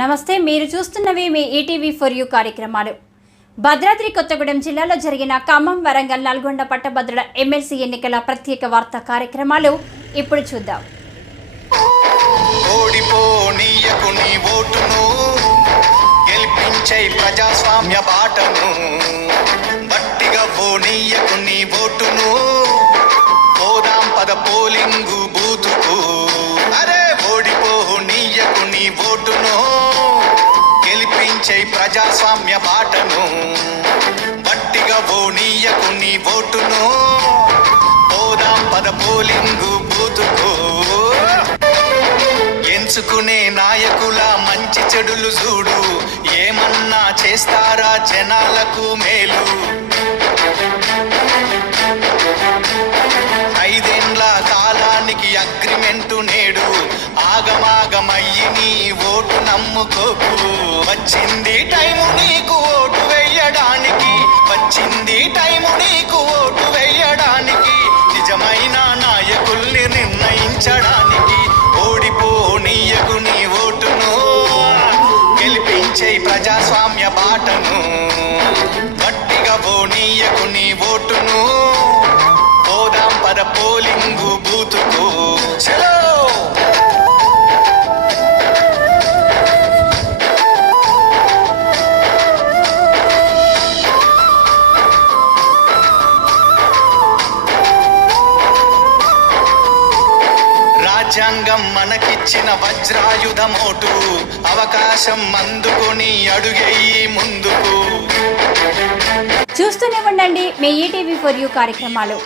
నమస్తే, మీరు చూస్తున్నవి మీ ETV for you కార్యక్రమాలు. భద్రాద్రి కొత్తగూడెం జిల్లాలో జరిగిన ఖమ్మం, వరంగల్, నల్గొండ పట్టభద్రుల ఎమ్మెల్సీ ఎన్నికల ప్రత్యేక వార్తా కార్యక్రమాలు ఇప్పుడు చూద్దాం. ఓడిపోనీయకు నీ ఓటును, గెలిపించే ప్రజాస్వామ్య బాటను. బట్టిగా పోనీయకు నీ ఓటును, పోదాం పద పోలింగు బూతుకు. అరే ఓడిపోనీయకు నీ ఓటును, గెలిపించే ప్రజాస్వామ్య బాటను. బట్టిగా పోనీయకు నీ ఓటును, పోదాం పద పోలింగు బూతుకు. ఎంచుకునే నాయకుల మంచి చెడులు చూడు, ఏమన్నా చేస్తారా జనాలకు మేలు. 5 ఏళ్ల కాలానికి అగ్రిమెంటు నేడు, ఆగమాగమయ్యి నీ ఓటు నమ్ముకోకు. వచ్చింది టైము నీకు ఓటు వేయడానికి, వచ్చింది టైము నీకు ఓటు వేయడానికి, నిజమైన నాయకుల్ని నిర్ణయించడానికి. ఓడిపోనీయకు నీ ఓటును, గెలిపించే ప్రజాస్వామ్య బాటను. గట్టిగా పోనీయకు నీ ఓటును, పోదాం పద పోలింగు బూతుకు. చలో రాజ్యాంగం మనకిచ్చిన వజ్రాయుధమోటు, అవకాశం అందుకొని అడుగెయ్యి ముందుకు. చూస్తూనే ఉండండి మీ ఈటీవీ ఫర్ యూ కార్యక్రమాలు.